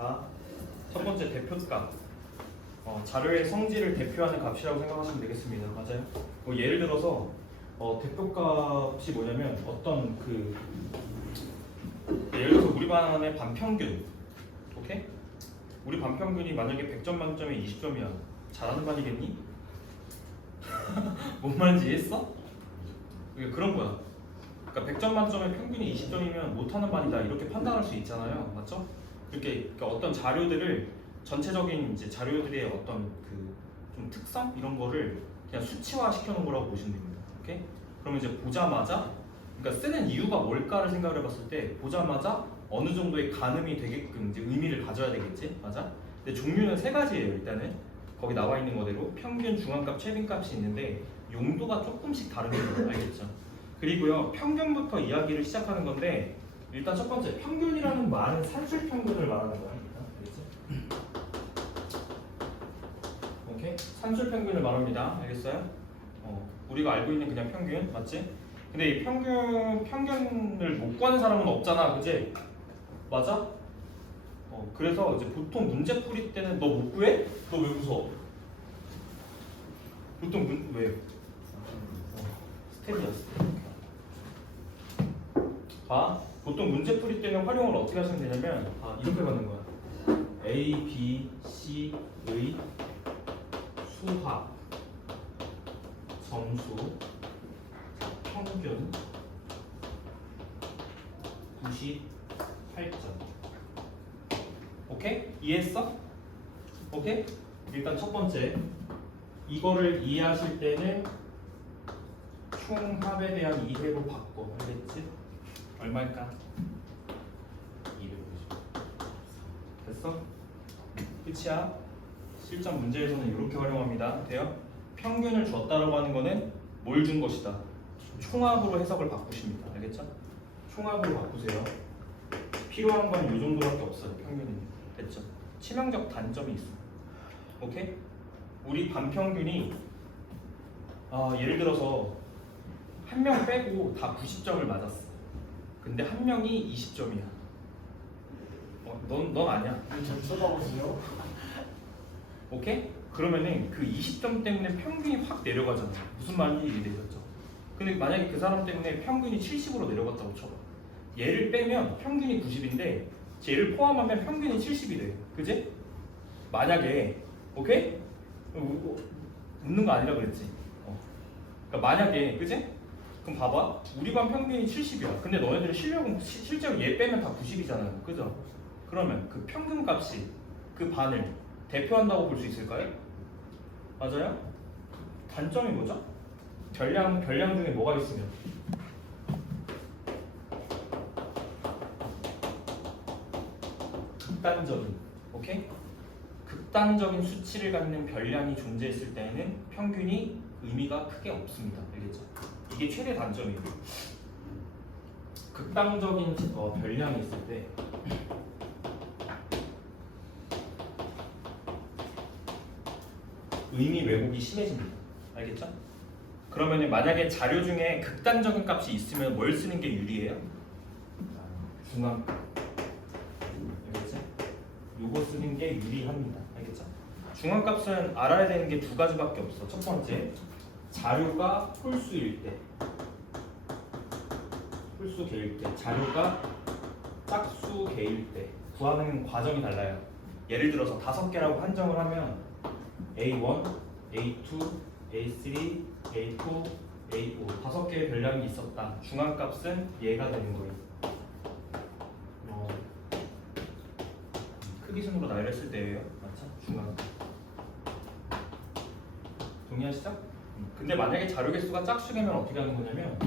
자, 첫 번째 대표값. 자료의 성질을 대표하는 값이라고 생각하시면 되겠습니다. 맞아요? 예를 들어서 대표값이 뭐냐면 어떤 예를 들어서 우리 반의 반평균. 오케이? 우리 반평균이 만약에 100점 만점에 20점이야. 잘하는 반이겠니? 뭔 말인지 이해했어? 그런 거야. 그러니까 100점 만점에 평균이 20점이면 못하는 반이다 이렇게 판단할 수 있잖아요. 맞죠? 그러니까 어떤 자료들을 전체적인 이제 자료들의 어떤 좀 특성 이런 거를 그냥 수치화 시켜놓은 거라고 보시면 됩니다. 오케이? 그러면 이제 보자마자 그러니까 쓰는 이유가 뭘까를 생각을 해봤을 때 보자마자 어느 정도의 가늠이 되게끔 이제 의미를 가져야 되겠지, 맞아? 근데 종류는 세 가지예요. 일단은 거기 나와 있는 거대로 평균, 중앙값, 최빈값이 있는데 용도가 조금씩 다른 거예요. 알겠죠? 그리고요 평균부터 이야기를 시작하는 건데 일단 첫 번째 평균이라는 말은 산술 평균을 말하는 거야. 알겠지? 오케이? 산술 평균을 말합니다. 알겠어요? 우리가 알고 있는 그냥 평균 맞지? 근데 이 평균을 못 구하는 사람은 없잖아, 그지? 맞아? 그래서 이제 보통 문제 풀이 때는 너 못 구해? 너 왜 무서워? 보통 왜? 스텝이야, 스텝. 봐, 보통 문제 풀이 때는 활용을 어떻게 하시면 되냐면 이렇게 가는 거야. A, B, C의 수학 점수 평균 98점. 오케이? 이해했어? 오케이? 일단 첫 번째 이거를 이해하실 때는 총합에 대한 이해로 바꿔. 알겠지? 얼마일까? 250. 됐어? 끝이야? 실전 문제에서는 이렇게 활용합니다. 돼요? 평균을 줬다라고 하는 거는 뭘 준 것이다? 총합으로 해석을 바꾸십니다. 알겠죠? 총합으로 바꾸세요. 필요한 건 이 정도밖에 없어요. 평균은. 됐죠? 치명적 단점이 있어. 오케이? 우리 반평균이 예를 들어서 한 명 빼고 다 90점을 맞았어. 근데 한 명이 20점이야. 넌 아니야. 좀 쳐다보세요. 오케이? 그러면은 그 20점 때문에 평균이 확 내려가잖아. 무슨 말인지 이해되셨죠? 근데 만약에 그 사람 때문에 평균이 70으로 내려갔다고 쳐봐. 얘를 빼면 평균이 90인데 쟤를 포함하면 평균이 70이 돼. 그지? 만약에 오케이? 웃는 거 아니라 그랬지? 그러니까 만약에 그지? 그럼 봐봐. 우리 반 평균이 70이야. 근데 너네들은 실제로 얘 빼면 다 90이잖아요. 그죠? 그러면 그 평균 값이 그 반을 대표한다고 볼 수 있을까요? 맞아요? 단점이 뭐죠? 별량 중에 뭐가 있으면 극단적인, 오케이? 극단적인 수치를 갖는 별량이 존재했을 때에는 평균이 의미가 크게 없습니다. 알겠죠? 이게 최대 단점이에요. 극단적인 별량이 있을 때 의미 왜곡이 심해집니다. 알겠죠? 그러면 만약에 자료 중에 극단적인 값이 있으면 뭘 쓰는 게 유리해요? 중앙값. 알겠지? 요거 쓰는 게 유리합니다. 알겠죠? 중앙값은 알아야 되는 게 두 가지밖에 없어. 첫 번째, 자료가 홀수일 때, 홀수 개일 때, 자료가 짝수 개일 때 구하는 과정이 달라요. 예를 들어서 5개라고 한정을 하면 A1, A2, A3, A4, A5 5개의 별량이 있었다. 중앙값은 얘가 되는 거예요. 크기 순으로 나열했을 때예요. 맞죠? 중앙. 동의하시죠? 근데 만약에 자료 개수가 짝수개면 어떻게 하는 거냐면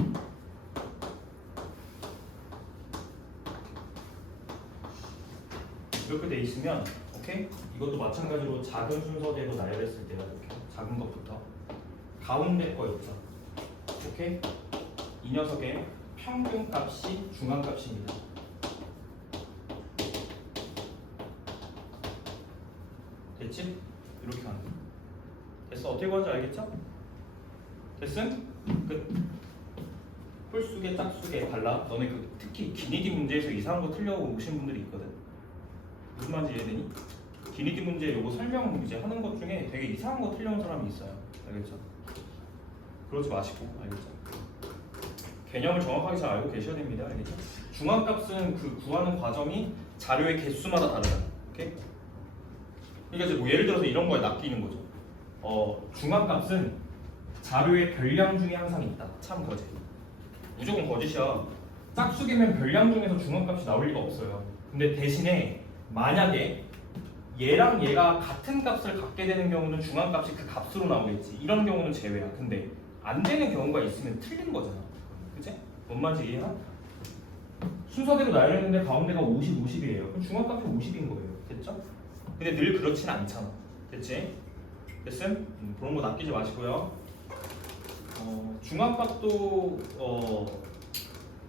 이렇게 돼 있으면 오케이? 이것도 마찬가지로 작은 순서대로 나열했을 때가 이렇게 작은 것부터 가운데 거 있죠. 오케이? 이 녀석의 평균 값이 중앙 값입니다. 됐지? 이렇게 가는 거야. 됐어? 어떻게 구하는지 알겠죠? 됐음? 끝. 홀수계, 짝수계 달라. 너네 특히 기니디 문제에서 이상한 거 틀려오신 분들이 있거든. 무슨 말인지 이해되니? 기니디 문제 요거 설명 이제 하는 것 중에 되게 이상한 거 틀려온 사람이 있어요. 알겠죠? 그러지 마시고 알겠죠? 개념을 정확하게 잘 알고 계셔야 됩니다. 알겠죠? 중앙값은 그 구하는 과정이 자료의 개수마다 다르다. 오케이? 그러니까 이제 뭐 예를 들어서 이런 거에 낚이는 거죠. 중앙값은 자료의 별량 중에 항상 있다. 참 거짓. 무조건 거짓이야. 짝수기면 별량 중에서 중앙값이 나올 리가 없어요. 근데 대신에 만약에 얘랑 얘가 같은 값을 갖게 되는 경우는 중앙값이 그 값으로 나오겠지. 이런 경우는 제외야. 근데 안 되는 경우가 있으면 틀린 거잖아. 그치? 뭔 말인지 이해하? 순서대로 나열했는데 가운데가 50, 50이에요. 그럼 중앙값이 50인 거예요. 됐죠? 근데 늘 그렇진 않잖아. 됐지? 됐음? 그런 거 낚이지 마시고요. 중앙값도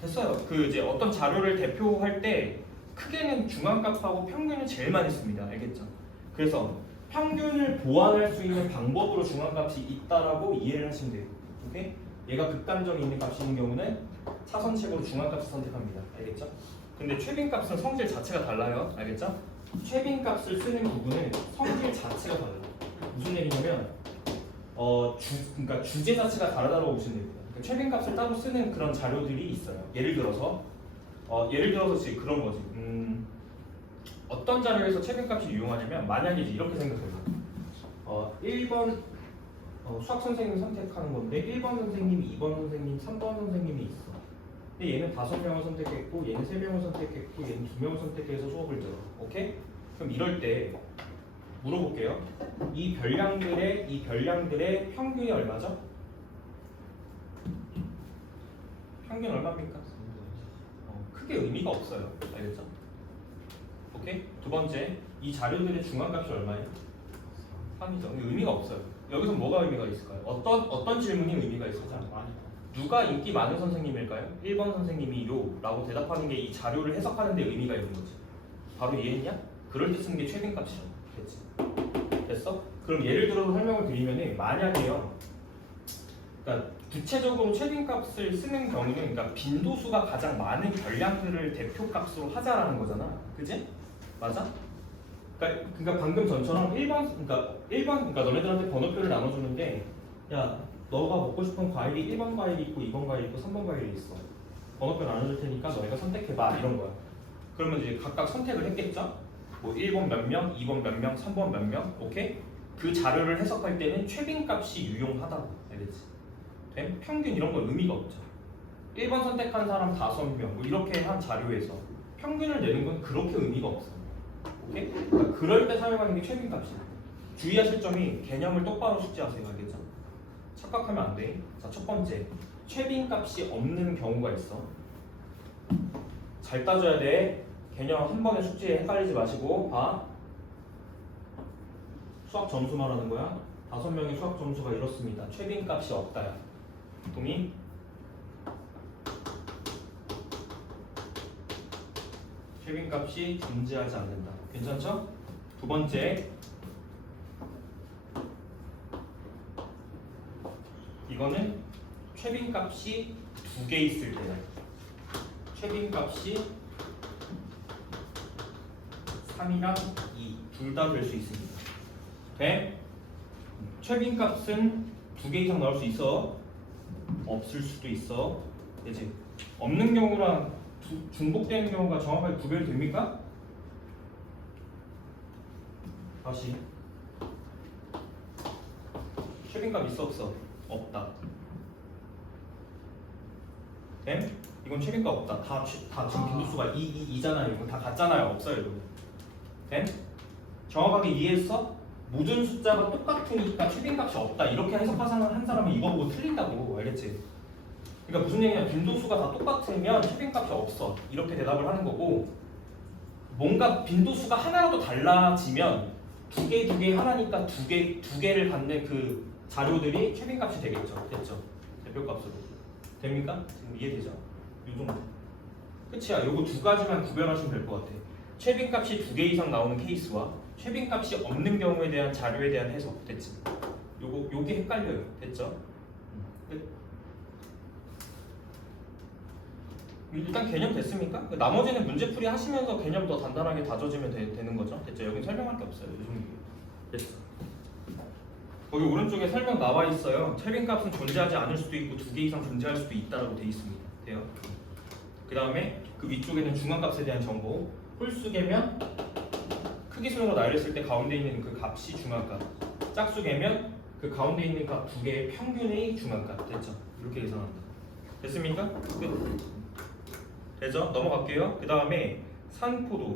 됐어요. 그 이제 어떤 자료를 대표할 때 크게는 중앙값하고 평균을 제일 많이 씁니다. 알겠죠? 그래서 평균을 보완할 수 있는 방법으로 중앙값이 있다라고 이해를 하시면 돼요. 오케이? 얘가 극단적인 있는 값이 있는 경우는 차선책으로 중앙값을 선택합니다. 알겠죠? 근데 최빈값은 성질 자체가 달라요. 알겠죠? 최빈값을 쓰는 부분은 성질 자체가 달라요. 무슨 얘기냐면 그러니까 주제 자체가 다르다고 보시면 됩니다. 그러니까 최빈값을 따로 쓰는 그런 자료들이 있어요. 예를 들어서 지금 그런 거지. 어떤 자료에서 최빈값을 이용하냐면 만약에 이렇게 생각해요. 1번 수학 선생님 선택하는 건데 1번 선생님, 2번 선생님, 3번 선생님이 있어. 근데 얘는 5명을 선택했고 얘는 3명을 선택했고 얘는 2명을 선택해서 수업을 들어. 오케이? 그럼 이럴 때 물어볼게요. 이 별량들의 평균이 얼마죠? 평균 얼마입니까? 크게 의미가 없어요. 알겠죠? 오케이? 두 번째, 이 자료들의 중앙값이 얼마예요? 3이죠. 의미가 없어요. 여기서 뭐가 의미가 있을까요? 어떤 질문이 의미가 있을까요? 누가 인기 많은 선생님일까요? 1번 선생님이요 라고 대답하는 게 이 자료를 해석하는 데 의미가 있는 거지. 바로 이해했냐? 그럴 때 쓰는 게 최빈값이죠. 됐지? 됐어? 그럼 예를 들어서 설명을 드리면은 만약에요. 그러니까 구체적으로 최빈값을 쓰는 경우는 그러니까 빈도수가 가장 많은 별량들을 대표값으로 하자라는 거잖아. 그지? 맞아? 그러니까 방금 전처럼 1번 그러니까 너네들한테 번호표를 나눠주는데 야 너가 먹고 싶은 과일이 1번 과일이 있고 2번 과일이 있고 3번 과일이 있어. 번호표 나눠줄 테니까 너희가 선택해봐 이런 거야. 그러면 이제 각각 선택을 했겠죠? 뭐 1번 몇 명, 2번 몇 명, 3번 몇 명, 오케이? 그 자료를 해석할 때는 최빈값이 유용하다고. 알겠지? 됨? 평균 이런 건 의미가 없죠. 1번 선택한 사람 5명 뭐 이렇게 한 자료에서 평균을 내는 건 그렇게 의미가 없어. 오케이? 그러니까 그럴 때 사용하는 게 최빈값이야. 주의하실 점이 개념을 똑바로 숙지하세요. 알겠죠? 착각하면 안 돼. 자, 첫 번째. 최빈값이 없는 경우가 있어. 잘 따져야 돼. 개념 한 번에 숙지에 헷갈리지 마시고 봐. 수학 점수 말하는 거야. 5명의 수학 점수가 이렇습니다. 최빈값이 없다야. 동의? 최빈값이 존재하지 않는다. 괜찮죠? 두 번째. 이거는 최빈값이 2개 있을 때야. 최빈값이 3이랑 2 둘 다 될 수 있습니다. 돼? 최빈값은 2개 이상 나올 수 있어. 없을 수도 있어. 그치? 없는 경우랑 중복되는 경우가 정확하게 구별이 됩니까? 다시 최빈값 있어 없어? 없다. 됨? 이건 최빈값 없다. 다 지금 빈도수가 2잖아요. 이건 다 같잖아요. 없어요. 이거. 됨? 정확하게 이해했어? 모든 숫자가 똑같으니까 최빈값이 없다. 이렇게 해석한 사람은 이거 보고 틀린다고. 알겠지? 그러니까 무슨 얘기냐? 빈도수가 다 똑같으면 최빈값이 없어. 이렇게 대답을 하는 거고 뭔가 빈도수가 하나라도 달라지면 두 개 하나니까 두 개를 갖는 그 자료들이 최빈값이 되겠죠. 됐죠? 대표값으로. 됩니까? 지금 이해되죠? 요 정도. 끝이야. 요거 두 가지만 구별하시면 될 것 같아. 최빈값이 2개 이상 나오는 케이스와 최빈값이 없는 경우에 대한 자료에 대한 해석. 됐지? 요게 헷갈려요. 됐죠? 끝. 일단 개념 됐습니까? 나머지는 문제풀이 하시면서 개념 더 단단하게 다져지면 되는 거죠. 됐죠? 여기 설명할 게 없어요. 됐죠? 거기 오른쪽에 설명 나와 있어요. 켈빈 값은 존재하지 않을 수도 있고 2개 이상 존재할 수도 있다라고 돼 있습니다. 돼요? 그 다음에 그 위쪽에는 중앙값에 대한 정보. 홀수계면 크기 순으로 나열했을 때 가운데 있는 그 값이 중앙값. 짝수계면 그 가운데 있는 값 2개의 평균의 중앙값. 됐죠? 이렇게 계산합니다. 됐습니까? 끝. 되죠? 넘어갈게요. 그 다음에 산포도.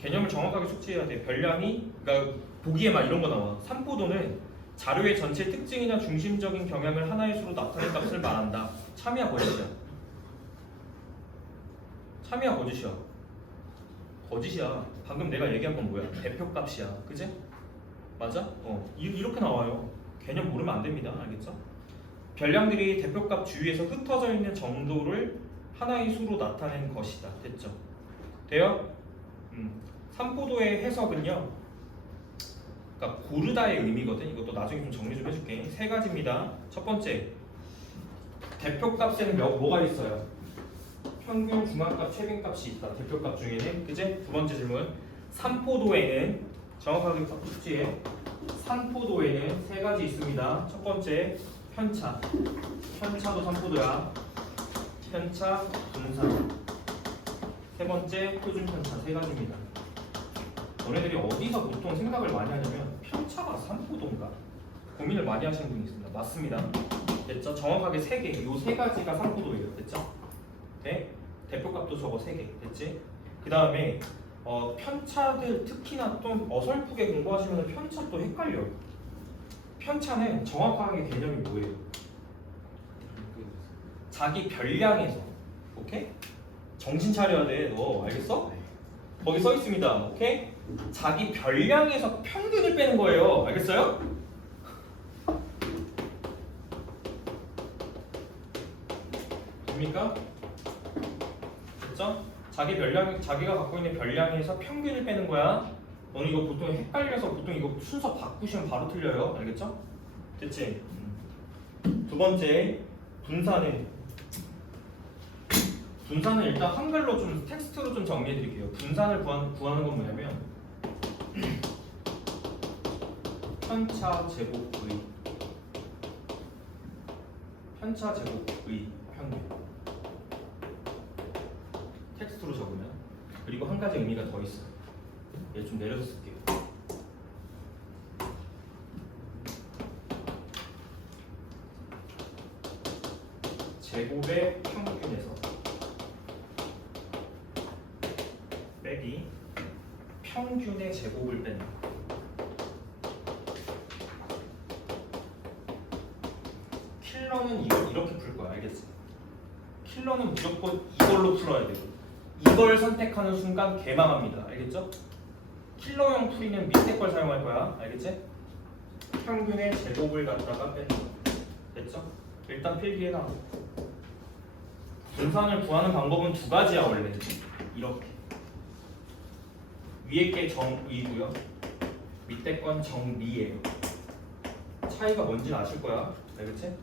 개념을 정확하게 숙지해야 돼. 별량이, 그러니까 보기에 막 이런 거 나와. 산포도는 자료의 전체 특징이나 중심적인 경향을 하나의 수로 나타낸 값을 말한다. 참이야 거짓이야? 참이야 거짓이야? 거짓이야. 방금 내가 얘기한 건 뭐야? 대표값이야. 그지? 맞아? 이렇게 나와요. 개념 모르면 안 됩니다. 알겠죠? 별량들이 대표값 주위에서 흩어져 있는 정도를 하나의 수로 나타낸 것이다. 됐죠? 돼요? 산포도의 해석은요. 그러니까 고르다의 의미거든. 이것도 나중에 좀 정리 좀 해줄게. 3가지입니다. 첫 번째, 대표값에는 뭐가 있어요? 평균, 중앙값, 최빈값이 있다. 대표값 중에는. 그지? 두 번째 질문. 산포도에는 정확하게 숙지해. 산포도에는 3가지 있습니다. 첫 번째, 편차. 편차도 산포도야. 편차, 분산. 세 번째, 표준 편차. 3가지입니다. 너네들이 어디서 보통 생각을 많이 하냐면 편차가 산포도인가? 고민을 많이 하시는 분이 있습니다. 맞습니다. 됐죠? 정확하게 3개. 요 3가지가 산포도예요. 됐죠? 네? 대표값도 저거 3개. 됐지? 그 다음에 편차들 특히나 좀 어설프게 공부하시면 편차 또 헷갈려요. 편차는 정확하게 개념이 뭐예요? 자기 별량에서. 오케이? 정신 차려야 돼. 너 알겠어? 거기 써 있습니다. 오케이? 자기 별량에서 평균을 빼는 거예요. 알겠어요? 됩니까? 됐죠? 자기가 갖고 있는 별량에서 평균을 빼는 거야. 너는 이거 보통 헷갈려서 보통 이거 순서 바꾸시면 바로 틀려요. 알겠죠? 됐지? 두 번째, 분산은 일단 한글로 좀 텍스트로 좀 정리해 드릴게요. 분산을 구하는 건 뭐냐면 편차 제곱의 평균. 텍스트로 적으면. 그리고 한 가지 의미가 더 있어요. 얘 좀 내려서 쓸게요. 제곱의 평균에서 빼기 평균의 제곱을 뺀다. 킬러는 이렇게 풀 거야. 알겠지? 킬러는 무조건 이걸로 풀어야 돼요. 이걸 선택하는 순간 개망합니다. 알겠죠? 킬러형 풀이는 밑에 걸 사용할 거야. 알겠지? 평균의 제곱을 갖다가 빼는 거. 됐죠? 일단 필기해놔. 분산을 구하는 방법은 2가지야 원래. 이렇게. 위에 게 정의고요. 밑에 건 정리예요. 차이가 뭔지는 아실 거야. 알겠지?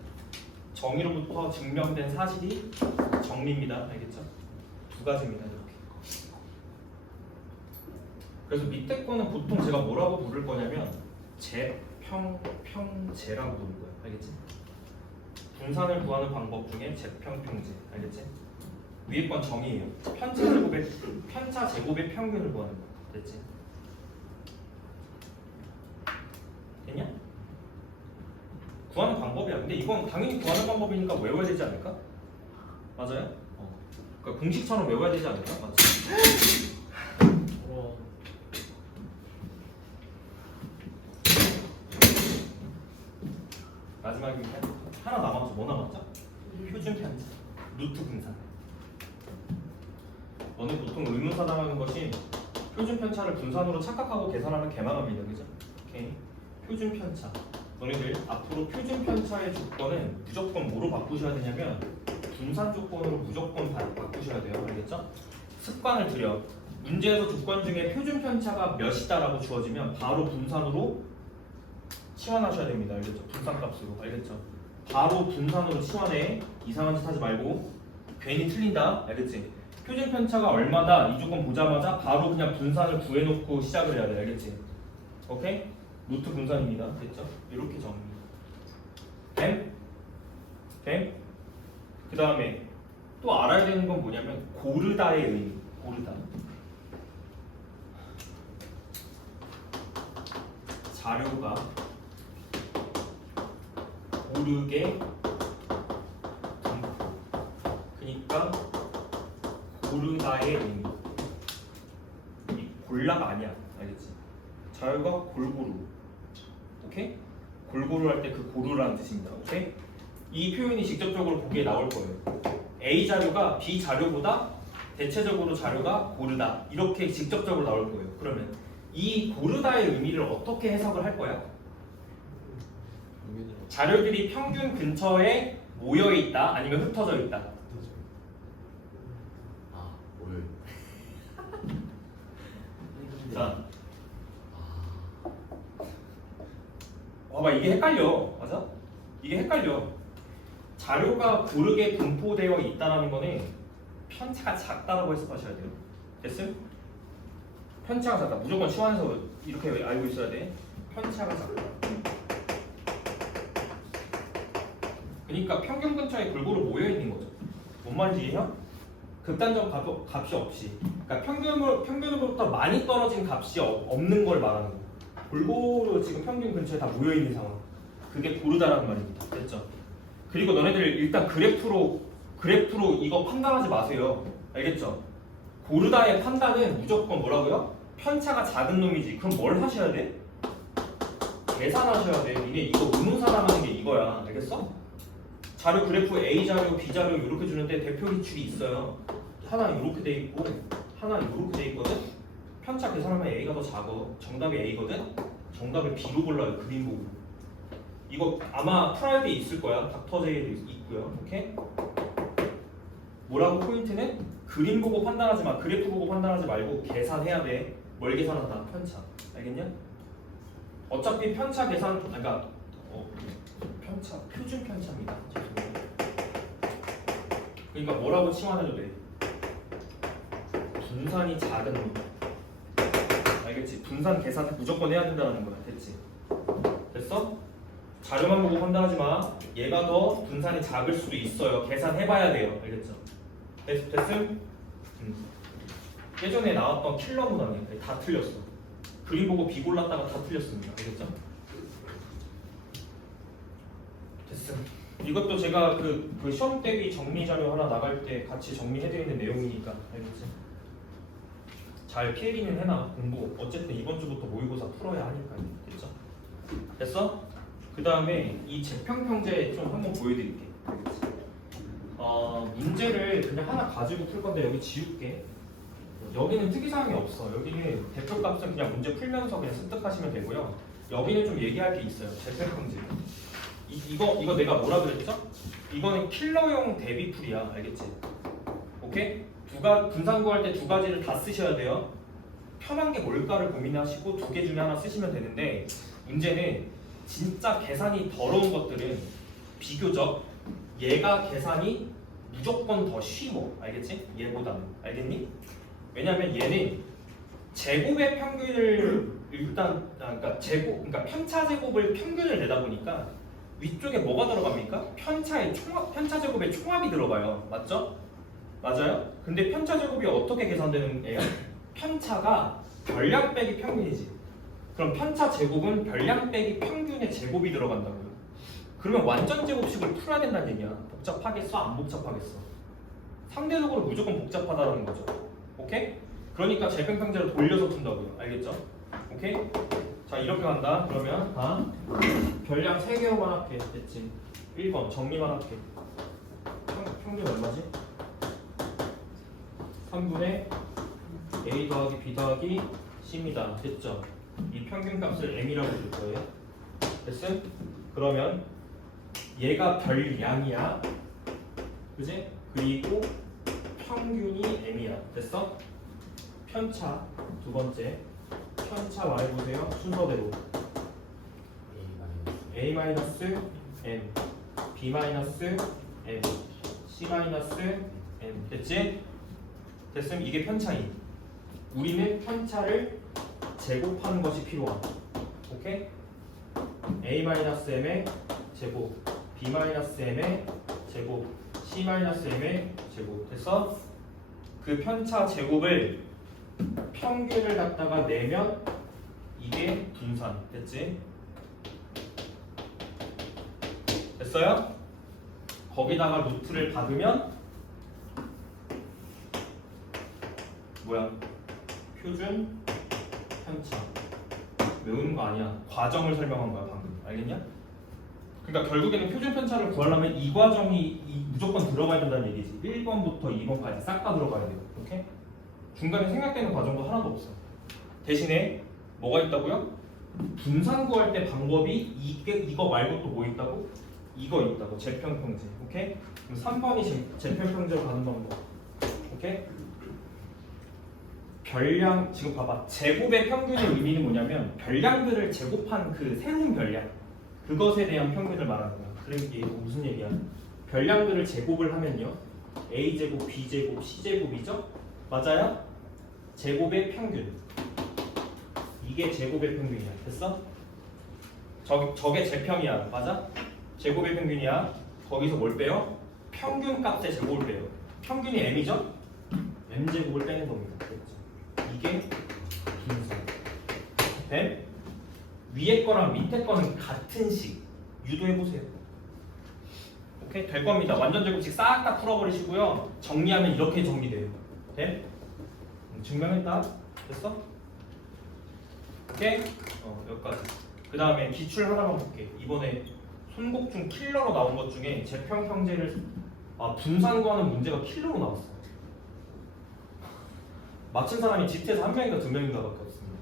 정의로부터 증명된 사실이 정리입니다. 알겠죠? 2가지입니다. 이렇게. 그래서 밑에 거는 보통 제가 뭐라고 부를 거냐면 제평, 평제라고 부를 거예요. 알겠지? 분산을 구하는 방법 중에 제평, 평제. 알겠지? 위에 건 정의예요. 편차 제곱의 평균을 구하는 거. 됐지? 됐냐? 구하는 방법이야. 근데 이건 당연히 구하는 방법이니까 외워야 되지 않을까? 맞아요? 그러니까 공식처럼 외워야 되지 않을까? 맞지? 마지막입니다. 하나 남았죠? 뭐 남았죠? 표준 편차, 루트 분산. 너네 보통 의문사당하는 것이 표준 편차를 분산으로 착각하고 계산하면 개망합니다. 그죠? 오케이. 표준 편차. 너희들 앞으로 표준 편차의 조건은 무조건 뭐로 바꾸셔야 되냐면 분산 조건으로 무조건 바꾸셔야 돼요. 알겠죠? 습관을 들여. 문제에서 조건 중에 표준 편차가 몇이다라고 주어지면 바로 분산으로 치환하셔야 됩니다. 알겠죠? 분산값으로. 알겠죠? 바로 분산으로 치환해. 이상한 짓 하지 말고 괜히 틀린다. 알겠지? 표준 편차가 얼마다 이 조건 보자마자 바로 그냥 분산을 구해놓고 시작을 해야 돼. 알겠지? 오케이? 노트 분산입니다. 됐죠? 이렇게 정리. 됨? 그 다음에 또 알아야 되는 건 뭐냐면 고르다의 의미. 고르다. 자료가 고르게 분포. 그러니까 고르다의 의미. 이 골라가 아니야. 알겠지? 자료가 골고루. 오케이? 골고루 할 때 그 고르라는 뜻입니다. 오케이? 이 표현이 직접적으로 보기에 나올 거예요. A 자료가 B 자료보다 대체적으로 자료가 고르다. 이렇게 직접적으로 나올 거예요. 그러면 이 고르다의 의미를 어떻게 해석을 할 거야? 자료들이 평균 근처에 모여 있다, 아니면 흩어져 있다. 아, 모여. 자, 봐봐, 이게 헷갈려. 맞아? 이게 헷갈려. 자료가 고르게 분포되어 있다라는 거는 편차가 작다라고 해석하셔야 돼요. 됐음? 편차가 작다. 무조건 시원해서 이렇게 알고 있어야 돼. 편차가 작다. 그러니까 평균 근처에 골고루 모여 있는 거죠. 뭔 말인지 이해해? 극단적 값이 없이. 그러니까 평균으로부터 많이 떨어진 값이 없는 걸 말하는 거. 골고루 지금 평균 근처에 다 모여 있는 상황. 그게 고르다라는 말입니다. 됐죠? 그리고 너네들 일단 그래프로 이거 판단하지 마세요. 알겠죠? 고르다의 판단은 무조건 뭐라고요? 편차가 작은 놈이지. 그럼 뭘 하셔야 돼? 계산하셔야 돼. 니네 이거 의문사라는 게 이거야. 알겠어? 자료 그래프 A 자료, B 자료 이렇게 주는데 대표 기출이 있어요. 하나 이렇게 돼 있고 하나 이렇게 돼 있거든. 편차 계산하면 A가 더 작어. 정답이 A거든. 정답을 B로 골라요. 그림 보고. 이거 아마 프라이드에 있을 거야. 닥터제이도 있고요. 오케이? 뭐라고 포인트는 그림 보고 판단하지 마. 그래프 보고 판단하지 말고 계산해야 돼. 뭘 계산한다? 편차. 알겠냐? 어차피 편차 계산, 그러니까 편차, 표준 편차입니다. 죄송해요. 그러니까 뭐라고 칭환해도 돼? 분산이 작은 놈. 알겠지? 분산 계산 무조건 해야 된다는 거야. 됐지? 됐어? 자료만 보고 판단하지 마. 얘가 더 분산이 작을 수도 있어요. 계산해봐야 돼요. 알겠죠? 됐음? 예전에 나왔던 킬러 문항이야. 다 틀렸어. 그림 보고 비 골랐다가 다 틀렸습니다. 알겠죠? 됐음. 이것도 제가 그 시험 대비 정리 자료 하나 나갈 때 같이 정리해드리는 내용이니까 알겠지? 잘 필기는 해놔. 공부. 어쨌든 이번 주부터 모의고사 풀어야 하니까. 됐죠? 됐어? 그 다음에 이 재평평제 좀 한번 보여드릴게. 알겠지? 문제를 그냥 하나 가지고 풀 건데 여기 지울게. 여기는 특이사항이 없어. 여기는 대표값은 그냥 문제 풀면서 그냥 습득하시면 되고요. 여기는 좀 얘기할 게 있어요. 재평평제. 이거 내가 뭐라 그랬죠? 이거는 킬러용 대비풀이야. 알겠지? 오케이? 분산 구할 때 두 가지를 다 쓰셔야 돼요. 편한 게 뭘까를 고민하시고 두 개 중에 하나 쓰시면 되는데 문제는 진짜 계산이 더러운 것들은 비교적 얘가 계산이 무조건 더 쉬워. 알겠지? 얘보다는. 알겠니? 왜냐면 얘는 제곱의 평균을 일단 그러니까 편차 제곱을 평균을 내다 보니까 위쪽에 뭐가 들어갑니까? 편차 제곱의 총합이 들어가요. 맞죠? 맞아요? 근데 편차 제곱이 어떻게 계산되는 애야? 편차가 별량 빼기 평균이지. 그럼 편차 제곱은 별량 빼기 평균의 제곱이 들어간다고요. 그러면 완전 제곱식을 풀어야 된다는 얘기야. 복잡하겠어? 안 복잡하겠어? 상대적으로 무조건 복잡하다는 거죠. 오케이? 그러니까 재평평제를 돌려서 푼다고요. 알겠죠? 오케이? 자, 이렇게 간다. 그러면 별량 3개로만 할게. 됐지? 1번 정리만 할게. 평균 얼마지? 3분의 A 더하기 B 더하기 C입니다. 됐죠? 이 평균값을 M이라고 줄 거예요. 됐음? 그러면 얘가 별량이야. 그지? 그리고 평균이 M이야. 됐어? 편차 두 번째. 편차 말해보세요. 순서대로 A-M, B-M, C-M n. 됐지? 됐으면 이게 편차이. 우리는 편차를 제곱하는 것이 필요한. 오케이? a-m의 제곱, b-m의 제곱, c-m의 제곱. 됐어? 그 편차 제곱을 평균을 갖다가 내면 이게 분산. 됐지? 됐어요? 거기다가 루트를 받으면 뭐야? 표준 편차. 외우는 거 아니야. 과정을 설명한 거야 방금. 알겠냐? 그러니까 결국에는 표준 편차를 구하려면 이 과정이 무조건 들어가야 된다는 얘기지. 1번부터 2번까지 싹 다 들어가야 돼요. 오케이? 중간에 생략되는 과정도 하나도 없어. 대신에 뭐가 있다고요? 분산 구할 때 방법이 이거 말고 또 뭐 있다고? 이거 있다고. 재평평제. 오케이? 그럼 3번이 재평평제로 가는 방법. 오케이? 별량, 지금 봐봐. 제곱의 평균의 의미는 뭐냐면 별량들을 제곱한 그 새로운 별량, 그것에 대한 평균을 말하는 거야. 그러니까 이게 무슨 얘기야? 별량들을 제곱을 하면요, a제곱, b제곱, c제곱이죠? 맞아요? 제곱의 평균. 이게 제곱의 평균이야. 됐어? 저게 제평이야. 맞아? 제곱의 평균이야. 거기서 뭘 빼요? 평균 값의 제곱을 빼요. 평균이 m이죠? m제곱을 빼는 겁니다. 됐죠? 이게 분산. 됨? 위에 거랑 밑에 거는 같은 식. 유도해보세요. 오케이? 될 겁니다. 완전 제곱식 싹 다 풀어버리시고요. 정리하면 이렇게 정리돼요. 됨? 증명했다. 됐어? 오케이? 여기까지. 그 다음에 기출 하나만 볼게. 이번에 손곡중 킬러로 나온 것 중에 재평형제를 분산 구하는 문제가 킬러로 나왔어. 맞춘 사람이 집트에서 한 명인가 두 명인가밖에 없습니다.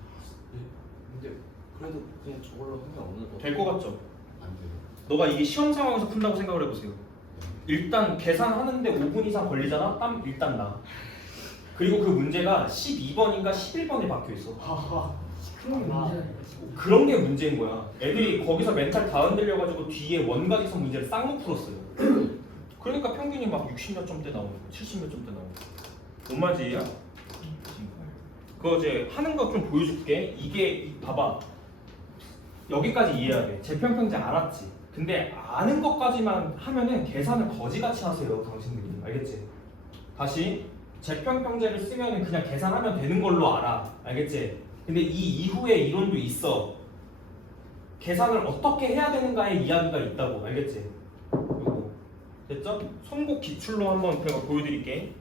근데 그래도 그냥 저걸로 하면 없는 거 될 것 같죠? 안 돼요. 너가 이게 시험 상황에서 푼다고 생각을 해보세요. 일단 계산하는데 5분 이상 걸리잖아? 땀 일단 나. 그리고 그 문제가 12번인가 11번에 박혀 있어. 그런 게 문제야. 그런 게 문제인 거야. 애들이 거기서 멘탈 다 흔들려가지고 뒤에 원가지성 문제를 쌍로 풀었어요. 그러니까 평균이 막 60몇 점대 나오고 70몇 점대 나오고. 뭔 말인지 이해야? 그거 이제 하는 거 좀 보여줄게. 이게 봐봐. 여기까지 이해해야 돼. 재평평제 알았지? 근데 아는 것까지만 하면은 계산을 거지같이 하세요, 당신들이. 알겠지? 다시 재평평제를 쓰면은 그냥 계산하면 되는 걸로 알아. 알겠지? 근데 이 이후에 이론도 있어. 계산을 어떻게 해야 되는가의 이야기가 있다고. 알겠지? 요거. 됐죠? 손곡 기출로 한번 그냥 보여드릴게.